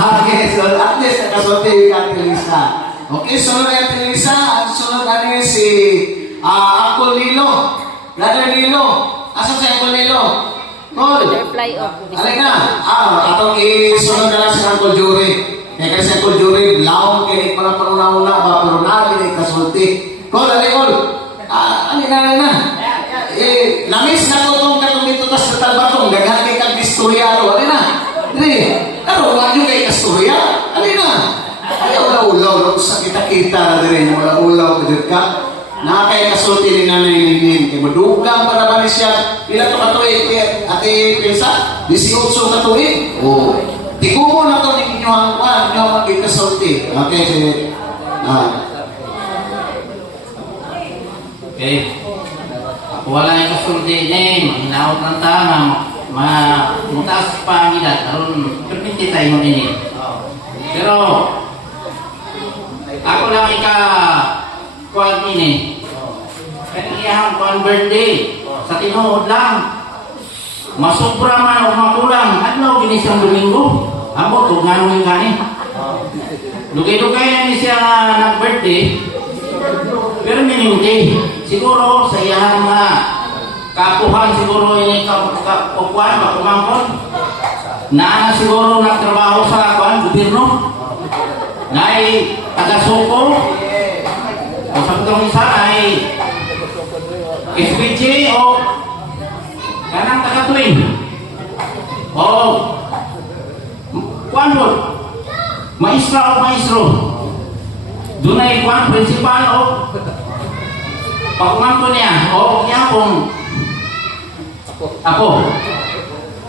Okay, so at least nakasulti yung Ate Lisa. Okay, sunod na Ate Lisa. Ang sunod na si Uncle Lilo. Brother Lilo. Asan si Uncle Lilo? Call. Butterfly of Halika. Atong isunod na lang si Uncle Jury. Kaya kasi Uncle Jury, laon kinig pa na panuna-una ba, pero nakinig kasulti. Call, halika, Call. Halika. Namis na ko itong katong dito tas sa talbatong. Gagagay kang distoryado. Halika. Dili. Pero wag yung kay kasturya. Halika. Ayaw na ulaw. Sa kita-kita na din. Wala ulaw ka. Nakakaya kasulti ni Nanay Ninin. Kaya madugang para ba siya. Ilan ito katuig? Ate Pilsa? 18 katuig? Oo. Tigumo na ito ninyo ang kwan. Ninyo ang magkikasulti. Okay. Okay. Ako wala yung kasulti niya. Mahinaot ng tama. Mutaas pa ang edad. Karoon, permiti tayo mo din. Pero, ako lang kuwan ini. Kaya iyahang kuwan birthday. Sa tinuod lang. Masubra man o makulang. Adlaw ginisang Domingo. Amo to nga nung kani. Lugay-lugay na ni siya nag-birthday. Pero minimiti. Siguro sa iyahang kapuhan siguro ini kapuhan kumangkon. Na siguro nagtrabaho sa kuwan gobyerno. Nay taga-Suko. O sa putong isa ay SPG o kanang taga-Tuwing o kuwan mo maestra o maestro dunay kuwan principal o pagkuman ko niya o kaya kung ako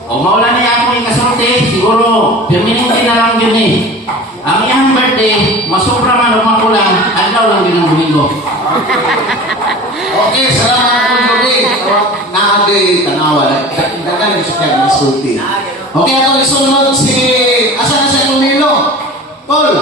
o mawala niya ako yung kasulti siguro permanente na lang yun eh. Ang iyang birthday, masubra man o makulang, adlaw lang din ang Domingo. Okay, salamat po, Judy. Naagay tanawa. Dagan yung sakay na sulti. Okay, ako isunod si... Asa na siya kung Nilo? Paul.